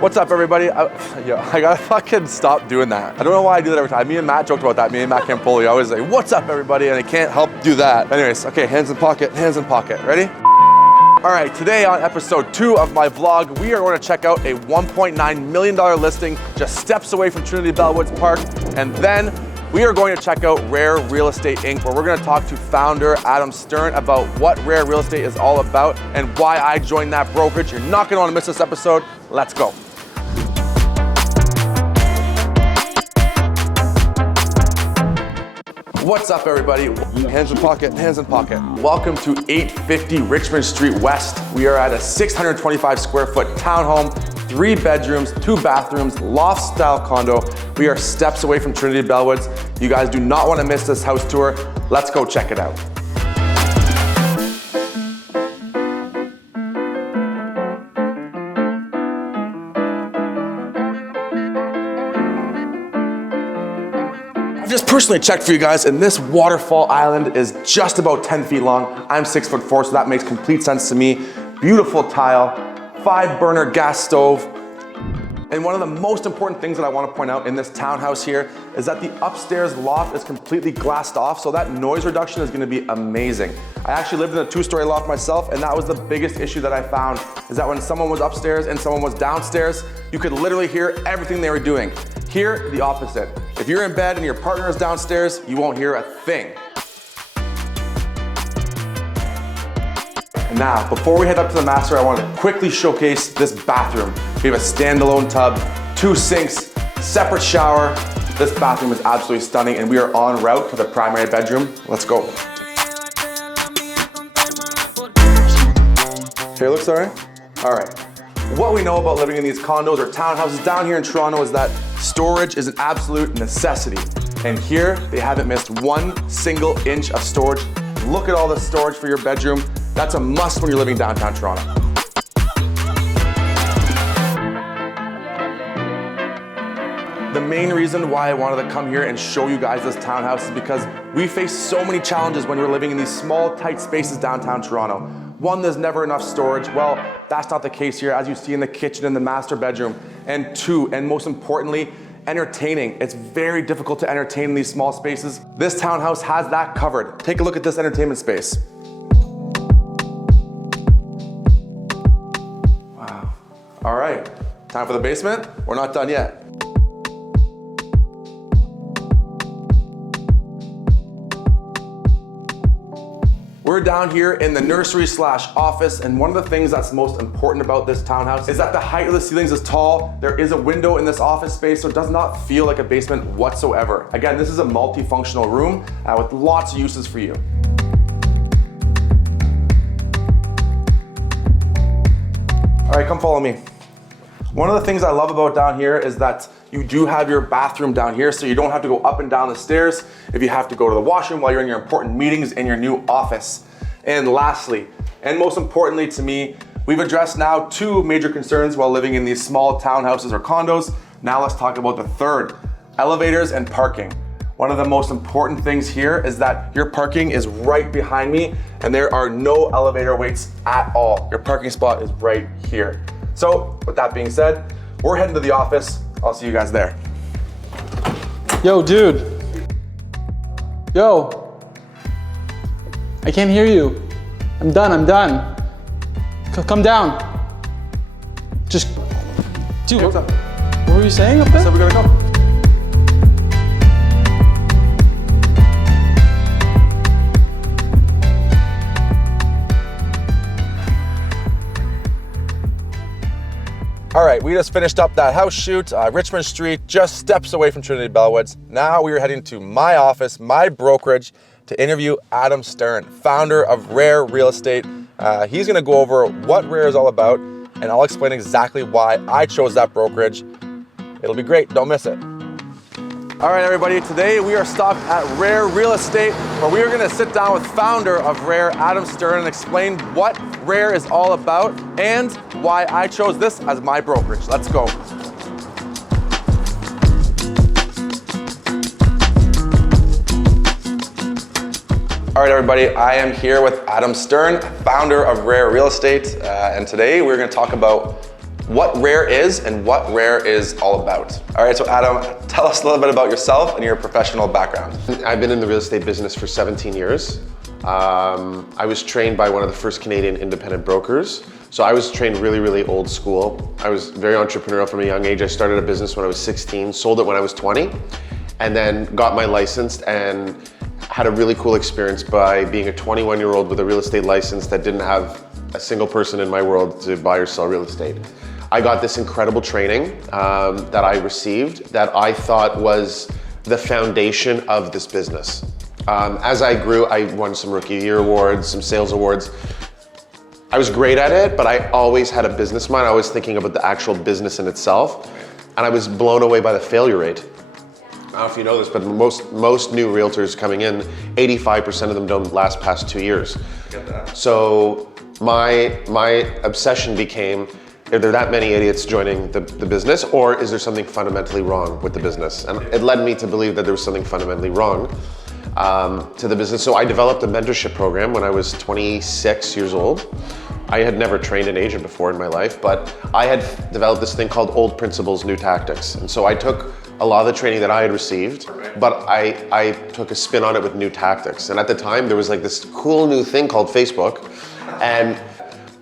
What's up, everybody? I gotta fucking stop doing that. I don't know why I do that every time. Me and Matt joked about that. Me and Matt Campoli always say, what's up, everybody? And I can't help do that. Anyways, okay, hands in pocket, hands in pocket. Ready? All right, today on episode 2 of my vlog, we are going to check out a $1.9 million listing just steps away from Trinity Bellwoods Park. And then we are going to check out Rare Real Estate Inc., where we're going to talk to founder Adam Stern about what Rare Real Estate is all about and why I joined that brokerage. You're not going to want to miss this episode. Let's go. What's up, everybody? Hands in pocket, hands in pocket. Welcome to 850 Richmond Street West. We are at a 625 square foot townhome, 3 bedrooms, 2 bathrooms, loft style condo. We are steps away from Trinity Bellwoods. You guys do not want to miss this house tour. Let's go check it out. Just personally checked for you guys, and this waterfall island is just about 10 feet long. I'm 6'4", so that makes complete sense to me. Beautiful tile, 5-burner gas stove. And one of the most important things that I want to point out in this townhouse here is that the upstairs loft is completely glassed off, so that noise reduction is going to be amazing. I actually lived in a 2-story loft myself, and that was the biggest issue that I found, is that when someone was upstairs and someone was downstairs, you could literally hear everything they were doing. Here, the opposite. If you're in bed and your partner is downstairs, you won't hear a thing. And now, before we head up to the master, I want to quickly showcase this bathroom. We have a standalone tub, 2 sinks, separate shower. This bathroom is absolutely stunning, and we are en route to the primary bedroom. Let's go. Here looks all right? All right. What we know about living in these condos or townhouses down here in Toronto is that storage is an absolute necessity. And here, they haven't missed 1 single inch of storage. Look at all the storage for your bedroom. That's a must when you're living downtown Toronto. The main reason why I wanted to come here and show you guys this townhouse is because we face so many challenges when we're living in these small, tight spaces downtown Toronto. 1, there's never enough storage. Well, that's not the case here, as you see in the kitchen and the master bedroom. And 2, and most importantly, entertaining. It's very difficult to entertain in these small spaces. This townhouse has that covered. Take a look at this entertainment space. Wow. All right, time for the basement. We're not done yet. We're down here in the nursery/office, and one of the things that's most important about this townhouse is that the height of the ceilings is tall. There is a window in this office space, so it does not feel like a basement whatsoever. Again, this is a multifunctional room with lots of uses for you. All right, come follow me. One of the things I love about down here is that you do have your bathroom down here, so you don't have to go up and down the stairs if you have to go to the washroom while you're in your important meetings in your new office. And lastly, and most importantly to me, we've addressed now 2 major concerns while living in these small townhouses or condos. Now let's talk about the third, elevators and parking. One of the most important things here is that your parking is right behind me, and there are no elevator waits at all. Your parking spot is right here. So with that being said, we're heading to the office. I'll see you guys there. Yo, dude. Yo. I can't hear you. I'm done. Come down. Just, dude, What's up? what were you saying up there? So we're gonna go. All right, we just finished up that house shoot, Richmond Street, just steps away from Trinity Bellwoods. Now we are heading to my office, my brokerage, to interview Adam Stern, founder of Rare Real Estate. He's gonna go over what Rare is all about, and I'll explain exactly why I chose that brokerage. It'll be great, don't miss it. All right, everybody, today we are stopped at Rare Real Estate, where we are gonna sit down with founder of Rare, Adam Stern, and explain what Rare is all about and why I chose this as my brokerage. Let's go. All right, everybody, I am here with Adam Stern, founder of Rare Real Estate, and today we're going to talk about what Rare is and what Rare is all about. All right, so Adam, tell us a little bit about yourself and your professional background. I've been in the real estate business for 17 years. I was trained by one of the first Canadian independent brokers. So I was trained really, really old school. I was very entrepreneurial from a young age. I started a business when I was 16, sold it when I was 20, and then got my license and had a really cool experience by being a 21-year-old with a real estate license that didn't have a single person in my world to buy or sell real estate. I got this incredible training that I received that I thought was the foundation of this business. As I grew, I won some Rookie of the Year awards, some sales awards. I was great at it, but I always had a business mind. I was thinking about the actual business in itself, and I was blown away by the failure rate. I don't know if you know this, but most new realtors coming in, 85% of them don't last past 2 years. Get that. So my obsession became, are there that many idiots joining the business, or is there something fundamentally wrong with the business? And it led me to believe that there was something fundamentally wrong to the business. So I developed a mentorship program when I was 26 years old. I had never trained an agent before in my life, but I had developed this thing called Old Principles, New Tactics. And so I took a lot of the training that I had received, but I took a spin on it with new tactics. And at the time, there was like this cool new thing called Facebook. And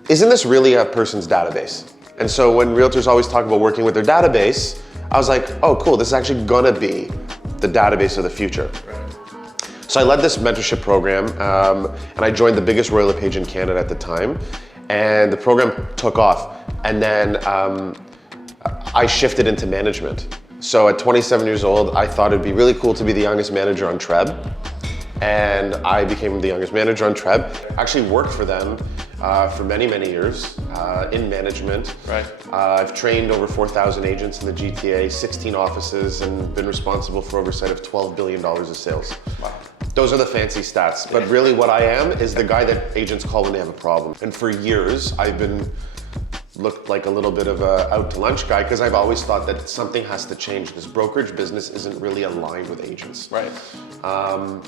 isn't this really a person's database? And so when realtors always talk about working with their database, I was like, oh, cool, this is actually gonna be the database of the future. So I led this mentorship program, and I joined the biggest Royal LePage in Canada at the time. And the program took off. And then I shifted into management. So at 27 years old, I thought it'd be really cool to be the youngest manager on Treb. And I became the youngest manager on Treb. Actually worked for them for many, many years in management. Right. I've trained over 4,000 agents in the GTA, 16 offices, and been responsible for oversight of $12 billion of sales. Wow. Those are the fancy stats, but really what I am is the guy that agents call when they have a problem. And for years, I've been looked like a little bit of a out to lunch guy because I've always thought that something has to change. This brokerage business isn't really aligned with agents. Right. Prior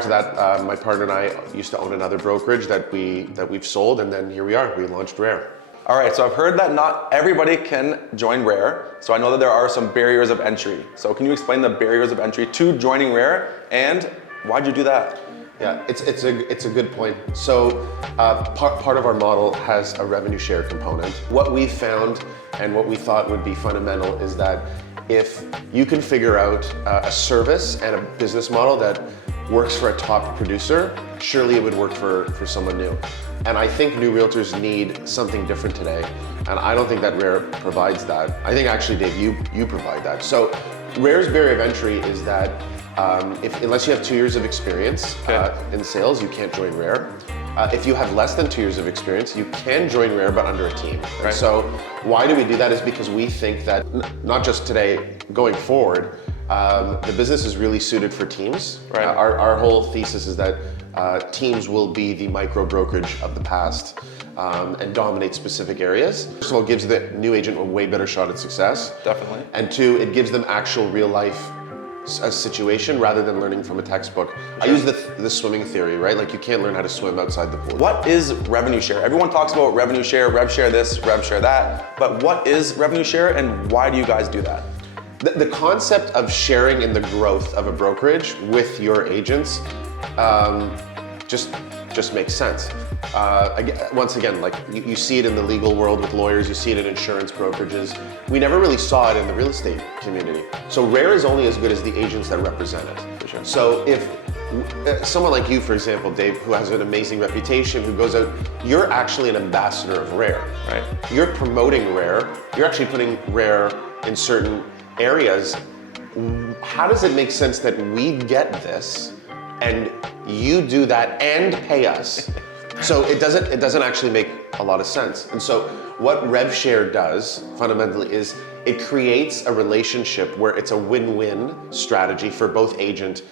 to that, my partner and I used to own another brokerage that we've sold, and then here we are. We launched Rare. All right, so I've heard that not everybody can join Rare. So I know that there are some barriers of entry. So can you explain the barriers of entry to joining Rare, and why'd you do that? Yeah, it's a good point. So part of our model has a revenue share component. What we found and what we thought would be fundamental is that if you can figure out a service and a business model that works for a top producer, surely it would work for someone new. And I think new realtors need something different today. And I don't think that Rare provides that. I think actually, Dave, you provide that. So Rare's barrier of entry is that unless you have 2 years of experience in sales, you can't join Rare. If you have less than 2 years of experience, you can join Rare, but under a team. Right. And so why do we do that is because we think that not just today, going forward, the business is really suited for teams. Right. Our whole thesis is that teams will be the micro brokerage of the past and dominate specific areas. First of all, it gives the new agent a way better shot at success. Definitely. And two, it gives them actual real life a situation rather than learning from a textbook. I use the swimming theory, right? Like you can't learn how to swim outside the pool. What is revenue share? Everyone talks about revenue share, rev share this, rev share that, but what is revenue share and why do you guys do that? The concept of sharing in the growth of a brokerage with your agents just makes sense. Once again, like you see it in the legal world with lawyers, you see it in insurance brokerages. We never really saw it in the real estate community. So Rare is only as good as the agents that represent it. For sure. So if someone like you, for example, Dave, who has an amazing reputation, who goes out, you're actually an ambassador of Rare. Right. You're promoting Rare. You're actually putting Rare in certain areas. How does it make sense that we get this and you do that and pay us? So it doesn't actually make a lot of sense. And so what RevShare does fundamentally is it creates a relationship where it's a win-win strategy for both agent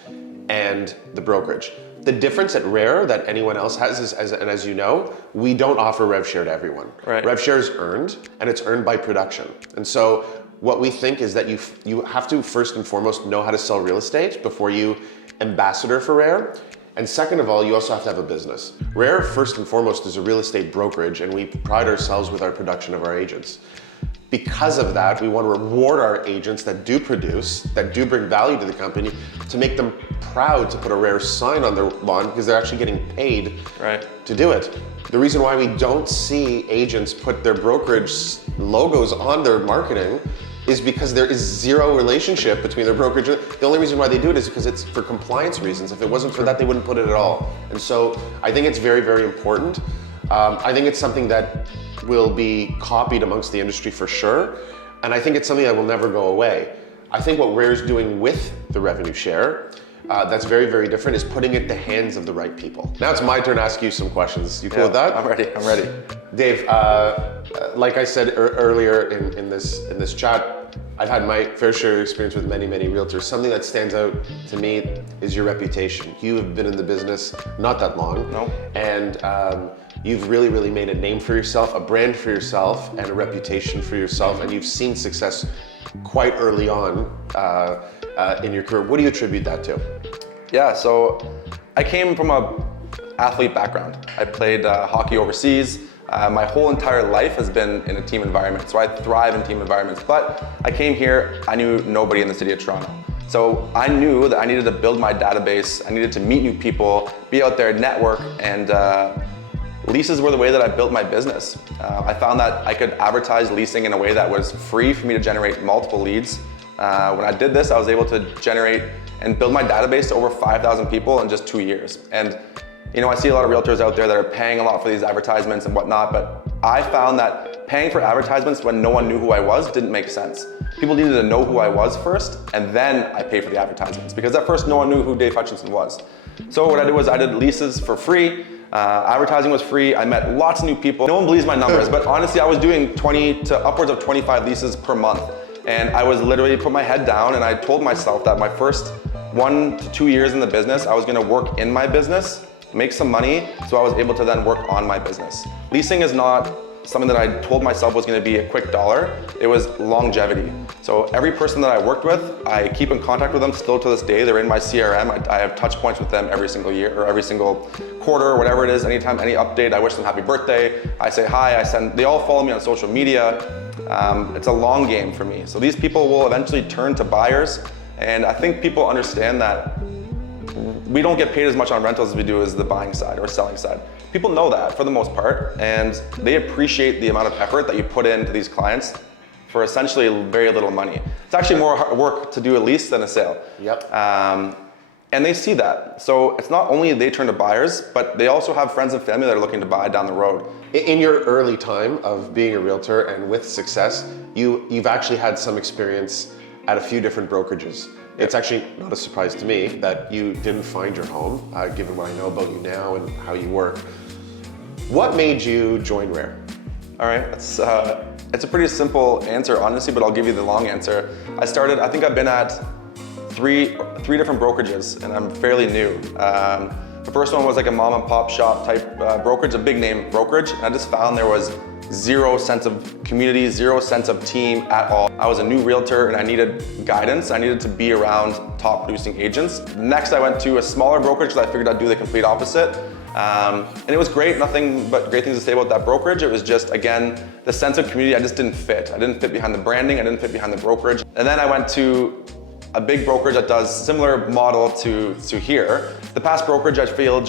and the brokerage. The difference at Rare that anyone else has is, as you know, we don't offer RevShare to everyone. Right. RevShare is earned, and it's earned by production. And so what we think is that you have to first and foremost know how to sell real estate before you ambassador for Rare. And second of all, you also have to have a business. Rare, first and foremost, is a real estate brokerage, and we pride ourselves with our production of our agents. Because of that, we want to reward our agents that do produce, that do bring value to the company, to make them proud to put a Rare sign on their lawn because they're actually getting paid to do it. The reason why we don't see agents put their brokerage logos on their marketing is because there is zero relationship between their brokerage. The only reason why they do it is because it's for compliance reasons. If it wasn't for that, they wouldn't put it at all. And so I think it's very, very important. I think it's something that will be copied amongst the industry for sure. And I think it's something that will never go away. I think what Rare's doing with the revenue share, that's very, very different, is putting it in the hands of the right people. Now it's my turn to ask you some questions. You cool with that? I'm ready. Dave, like I said earlier in this chat, I've had my fair share of experience with many, many realtors. Something that stands out to me is your reputation. You have been in the business not that long. No. And you've really, really made a name for yourself, a brand for yourself, and a reputation for yourself, and you've seen success quite early on in your career. What do you attribute that to? Yeah, so I came from a athlete background. I played hockey overseas. My whole entire life has been in a team environment, so I thrive in team environments. But I came here, I knew nobody in the city of Toronto. So I knew that I needed to build my database, I needed to meet new people, be out there, network, and leases were the way that I built my business. I found that I could advertise leasing in a way that was free for me to generate multiple leads. When I did this, I was able to generate and build my database to over 5,000 people in just 2 years. And you know, I see a lot of realtors out there that are paying a lot for these advertisements and whatnot, but I found that paying for advertisements when no one knew who I was didn't make sense. People needed to know who I was first, and then I pay for the advertisements, because at first no one knew who Dave Hutchinson was. So what I did was I did leases for free, advertising was free, I met lots of new people. No one believes my numbers, but honestly I was doing 20 to upwards of 25 leases per month. And I was literally put my head down and I told myself that my first 1 to 2 years in the business, I was gonna work in my business, make some money, so I was able to then work on my business. Leasing is not something that I told myself was gonna be a quick dollar, it was longevity. So every person that I worked with, I keep in contact with them still to this day. They're in my CRM. I have touch points with them every single year or every single quarter or whatever it is. Anytime, any update, I wish them happy birthday. I say hi, they all follow me on social media. It's a long game for me. So these people will eventually turn to buyers. And I think people understand that we don't get paid as much on rentals as we do as the buying side or selling side. People know that for the most part, and they appreciate the amount of effort that you put into these clients for essentially very little money. It's actually more work to do a lease than a sale. Yep. And they see that. So it's not only they turn to buyers, but they also have friends and family that are looking to buy down the road. In your early time of being a realtor and with success, you've actually had some experience at a few different brokerages. It's actually not a surprise to me that you didn't find your home, given what I know about you now and how you work. What made you join Rare? All right, it's a pretty simple answer, honestly, but I'll give you the long answer. I think I've been at three different brokerages, and I'm fairly new. The first one was like a mom and pop shop type brokerage, a big name brokerage. And I just found there was zero sense of community, zero sense of team at all. I was a new realtor and I needed guidance. I needed to be around top producing agents. Next, I went to a smaller brokerage that I figured I'd do the complete opposite. And it was great, nothing but great things to say about that brokerage. It was just, again, the sense of community, I just didn't fit. I didn't fit behind the branding, I didn't fit behind the brokerage. And then I went to a big brokerage that does similar model to here. The past brokerage, I feel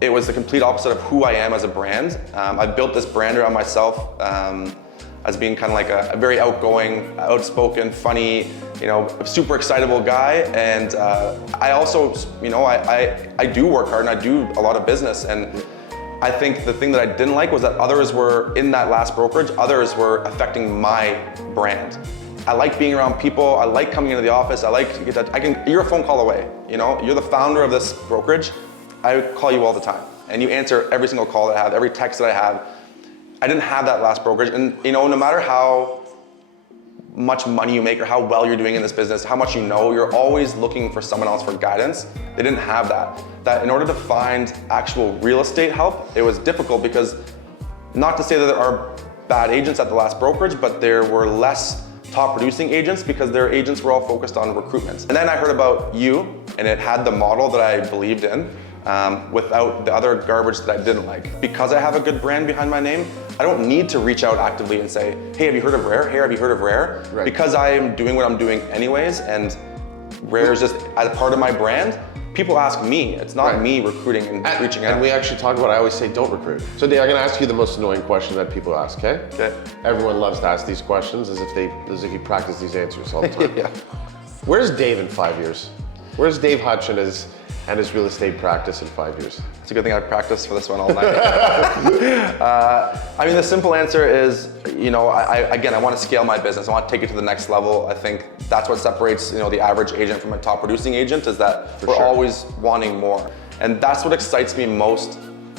it was the complete opposite of who I am as a brand. I built this brand around myself as being kind of like a very outgoing, outspoken, funny, super excitable guy. And I also, I do work hard and I do a lot of business. And I think the thing that I didn't like was that others were in that last brokerage, others were affecting my brand. I like being around people. I like coming into the office. I like to get that. You're a phone call away. You're the founder of this brokerage. I call you all the time, and you answer every single call that I have, every text that I have. I didn't have that last brokerage, and no matter how much money you make or how well you're doing in this business, how much you're always looking for someone else for guidance. They didn't have that. That in order to find actual real estate help, it was difficult because, not to say that there are bad agents at the last brokerage, but there were less top producing agents because their agents were all focused on recruitment. And then I heard about you, and it had the model that I believed in. without the other garbage that I didn't like. Because I have a good brand behind my name, I don't need to reach out actively and say, hey, have you heard of Rare? Hey, have you heard of Rare? Right. Because I am doing what I'm doing anyways, and Rare is just as part of my brand, people ask me. It's not me recruiting and reaching out. And we actually talk about, I always say, don't recruit. So Dave, I'm gonna ask you the most annoying question that people ask, okay? Okay. Everyone loves to ask these questions as if you practice these answers all the time. Yeah. Where's Dave in 5 years? Where's Dave Hutch and his real estate practice in 5 years? It's a good thing I practiced for this one all night. I mean, the simple answer is, I want to scale my business. I want to take it to the next level. I think that's what separates, the average agent from a top producing agent, is that we're always wanting more. And that's what excites me most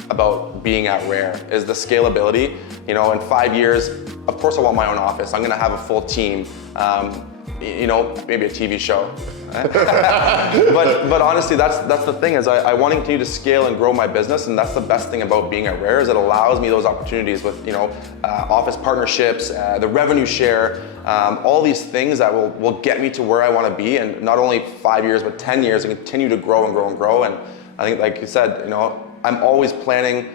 about being at Rare, is the scalability. In 5 years, of course I want my own office. I'm going to have a full team. Maybe a TV show. but honestly, that's the thing, is I want to continue to scale and grow my business, and that's the best thing about being at Rare, is it allows me those opportunities with office partnerships, the revenue share, all these things that will get me to where I want to be, and not only 5 years but 10 years, and continue to grow and grow and grow. And I think, like you said, I'm always planning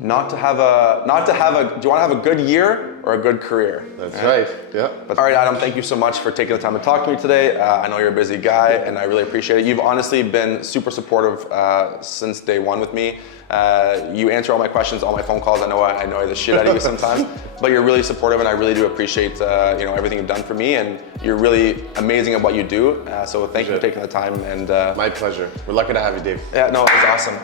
not to have a. Do you want to have a good year or a good career? That's right. Yeah. But all right, Adam, thank you so much for taking the time to talk to me today. I know you're a busy guy, and I really appreciate it. You've honestly been super supportive since day one with me. You answer all my questions, all my phone calls. I know I annoy the shit out of you sometimes, but you're really supportive, and I really do appreciate everything you've done for me, and you're really amazing at what you do. So thank you for taking the time. And my pleasure. We're lucky to have you, Dave. Yeah, no, it was awesome.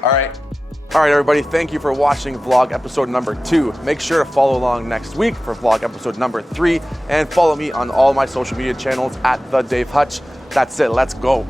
All right, everybody, thank you for watching vlog episode number 2. Make sure to follow along next week for vlog episode number 3, and follow me on all my social media channels at The Dave Hutch. That's it, let's go.